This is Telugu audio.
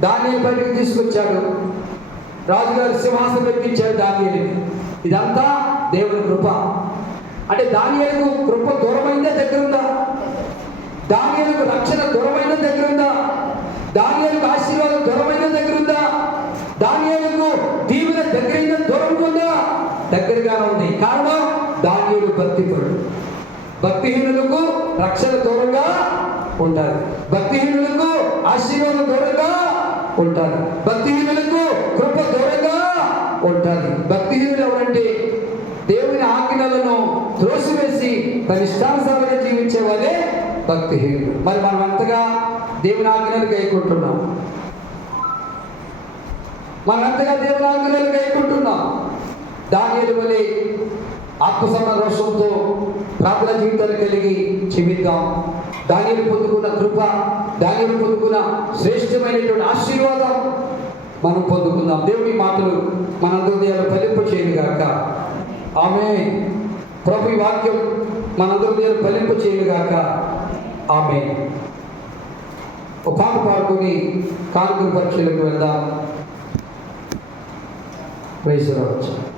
దాన్ని బయటికి తీసుకొచ్చాడు. రాజుగారి సింహాసనం ఎక్కించాడు దానిని ఇదంతా దేవుని కృప. అంటే దానియలకు కృప దూరమైందే దగ్గర దగ్గరగానే ఉంది. కారణం దానియుడు భక్తిపరుడు. భక్తిహీనులకు రక్షణ దూరంగా ఉంటారు. భక్తిహీనులకు ఆశీర్వాదం దూరంగా ఉంటారు. భక్తిహీనులకు కృప దూరంగా ఉంటారు. భక్తిహీనులు ఎవరంటే దేవుని ఆజ్ఞలను త్రోసివేసి తన ఇష్టానుసారంగా జీవించే వాళ్ళే భక్తిహీనులు. మరి మనం అంతగా దేవుని ఆజ్ఞలు గైకుంటున్నాం. మనం అంతగా దేవుని ఆజ్ఞలు గైకుంటున్నాం. దాని వలె ఆత్మసమ రోషంతో ప్రార్థన జీవితాన్ని కలిగి చెబిద్దాం దానిని పొందుకున్న కృప దానిని పొందుకున్న శ్రేష్టమైనటువంటి ఆశీర్వాదం మనం పొందుకుందాం. దేవుని మాటలు మన హృదయాలు ఫలింపు చేయను గాక. ఆమె ప్రభు వాక్యం మన హృదయాలు ఫలింపు చేయను గాక. ఆమె ఒక పాట పాడుకొని కానుక పరీక్షలకు వెళ్దాం. ప్రైజ్ రావచ్చు